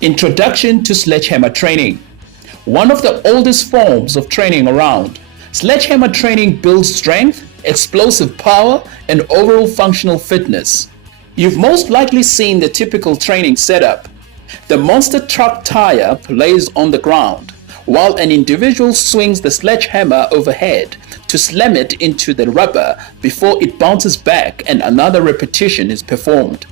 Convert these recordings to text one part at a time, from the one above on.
Introduction to sledgehammer training. One of the oldest forms of training around, sledgehammer training builds strength, explosive power, and overall functional fitness. You've most likely seen the typical training setup. The monster truck tire lays on the ground, while an individual swings the sledgehammer overhead to slam it into the rubber before it bounces back and another repetition is performed.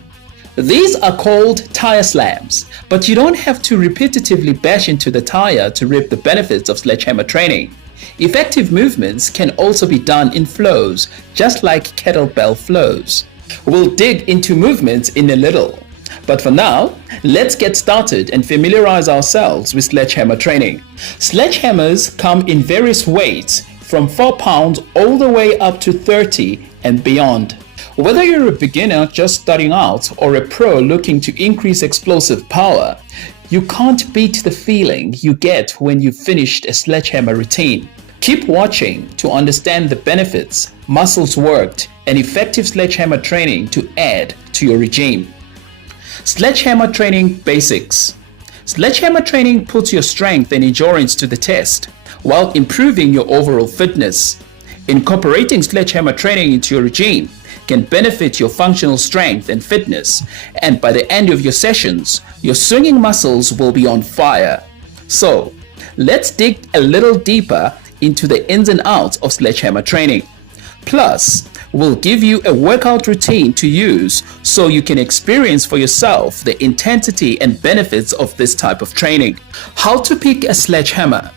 These are called tire slams, but you don't have to repetitively bash into the tire to reap the benefits of sledgehammer training. Effective movements can also be done in flows, just like kettlebell flows. We'll dig into movements in a little, but for now, let's get started and familiarize ourselves with sledgehammer training. Sledgehammers come in various weights, from 4 pounds all the way up to 30 and beyond. Whether you're a beginner just starting out or a pro looking to increase explosive power, you can't beat the feeling you get when you've finished a sledgehammer routine. Keep watching to understand the benefits, muscles worked, and effective sledgehammer training to add to your regime. Sledgehammer training basics. Sledgehammer training puts your strength and endurance to the test while improving your overall fitness. Incorporating sledgehammer training into your regime can benefit your functional strength and fitness, and by the end of your sessions, your swinging muscles will be on fire. So, let's dig a little deeper into the ins and outs of sledgehammer training. Plus, we'll give you a workout routine to use so you can experience for yourself the intensity and benefits of this type of training. How to pick a sledgehammer.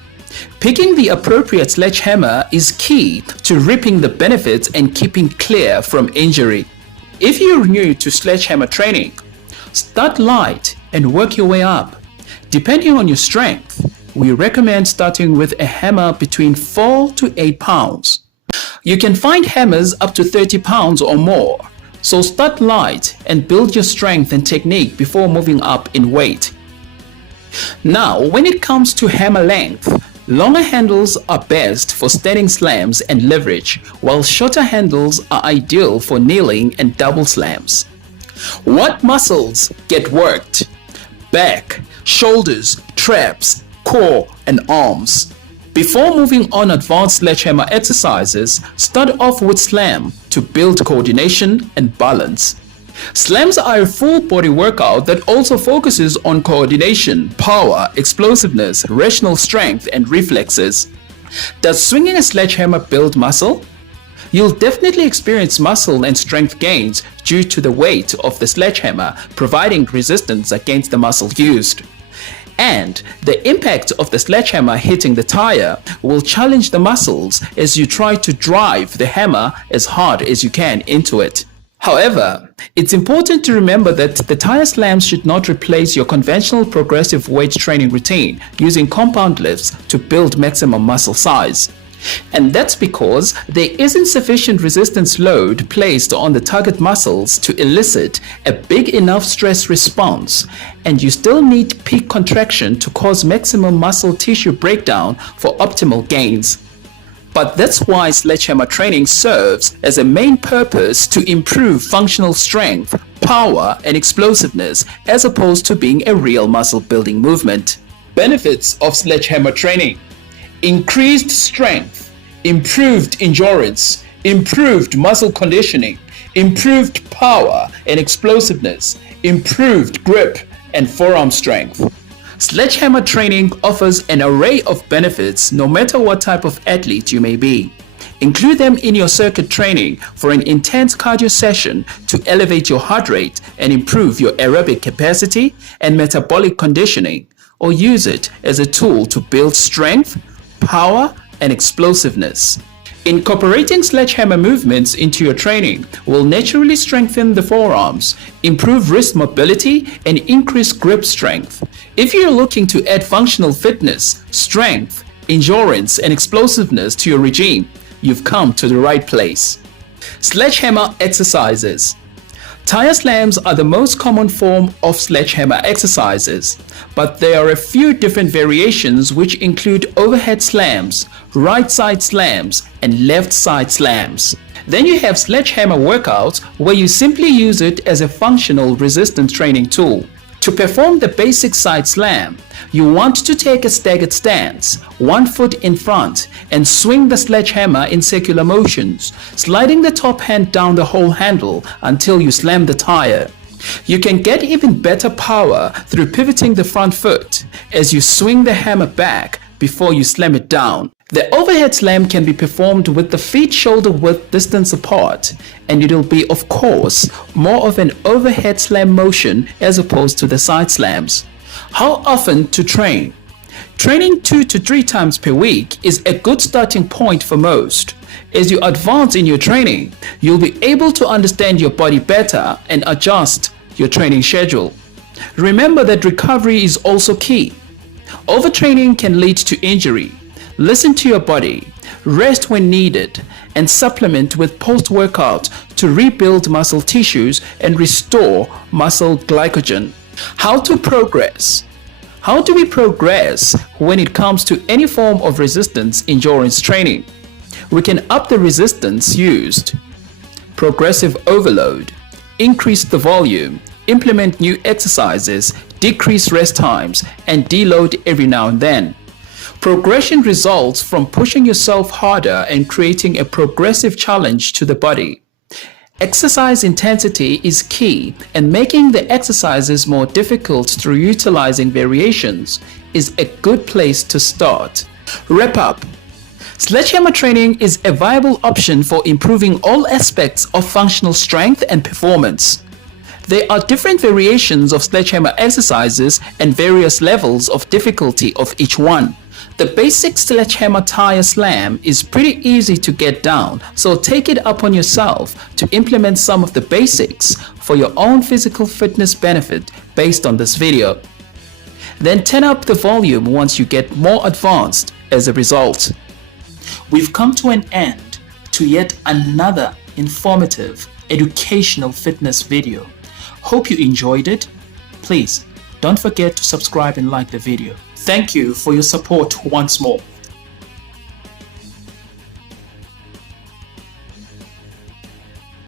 Picking the appropriate sledgehammer is key to reaping the benefits and keeping clear from injury. If you're new to sledgehammer training, start light and work your way up. Depending on your strength, we recommend starting with a hammer between 4 to 8 pounds. You can find hammers up to 30 pounds or more, so start light and build your strength and technique before moving up in weight. Now, when it comes to hammer length, longer handles are best for standing slams and leverage, while shorter handles are ideal for kneeling and double slams. What muscles get worked? Back, shoulders, traps, core, and arms. Before moving on advanced sledgehammer exercises, start off with slam to build coordination and balance. Slams are a full body workout that also focuses on coordination, power, explosiveness, rational strength, and reflexes. Does swinging a sledgehammer build muscle? You'll definitely experience muscle and strength gains due to the weight of the sledgehammer providing resistance against the muscle used. And the impact of the sledgehammer hitting the tire will challenge the muscles as you try to drive the hammer as hard as you can into it. However, it's important to remember that the tire slams should not replace your conventional progressive weight training routine using compound lifts to build maximum muscle size. And that's because there isn't sufficient resistance load placed on the target muscles to elicit a big enough stress response, and you still need peak contraction to cause maximum muscle tissue breakdown for optimal gains. But that's why sledgehammer training serves as a main purpose to improve functional strength, power, and explosiveness as opposed to being a real muscle building movement. Benefits of sledgehammer training: increased strength, improved endurance, improved muscle conditioning, improved power and explosiveness, improved grip and forearm strength. Sledgehammer training offers an array of benefits no matter what type of athlete you may be. Include them in your circuit training for an intense cardio session to elevate your heart rate and improve your aerobic capacity and metabolic conditioning, or use it as a tool to build strength, power, and explosiveness. Incorporating sledgehammer movements into your training will naturally strengthen the forearms, improve wrist mobility, and increase grip strength. If you're looking to add functional fitness, strength, endurance, and explosiveness to your regime, you've come to the right place. Sledgehammer exercises. Tire slams are the most common form of sledgehammer exercises, but there are a few different variations which include overhead slams, right side slams, and left side slams. Then you have sledgehammer workouts where you simply use it as a functional resistance training tool. To perform the basic side slam, you want to take a staggered stance, 1 foot in front, and swing the sledgehammer in circular motions, sliding the top hand down the whole handle until you slam the tire. You can get even better power through pivoting the front foot as you swing the hammer back before you slam it down. The overhead slam can be performed with the feet shoulder width distance apart, and it'll be, of course, more of an overhead slam motion as opposed to the side slams. How often to train? Training 2 to 3 times per week is a good starting point for most. As you advance in your training, you'll be able to understand your body better and adjust your training schedule. Remember that recovery is also key. Overtraining can lead to injury. Listen to your body, rest when needed, and supplement with post-workout to rebuild muscle tissues and restore muscle glycogen. How to progress? How do we progress when it comes to any form of resistance endurance training? We can up the resistance used, progressive overload, increase the volume, implement new exercises, decrease rest times, and deload every now and then. Progression results from pushing yourself harder and creating a progressive challenge to the body. Exercise intensity is key, and making the exercises more difficult through utilizing variations is a good place to start. Wrap up. Sledgehammer training is a viable option for improving all aspects of functional strength and performance. There are different variations of sledgehammer exercises and various levels of difficulty of each one. The basic sledgehammer tire slam is pretty easy to get down, so take it upon yourself to implement some of the basics for your own physical fitness benefit based on this video. Then turn up the volume once you get more advanced as a result. We've come to an end to yet another informative, educational fitness video. Hope you enjoyed it. Please don't forget to subscribe and like the video. Thank you for your support once more.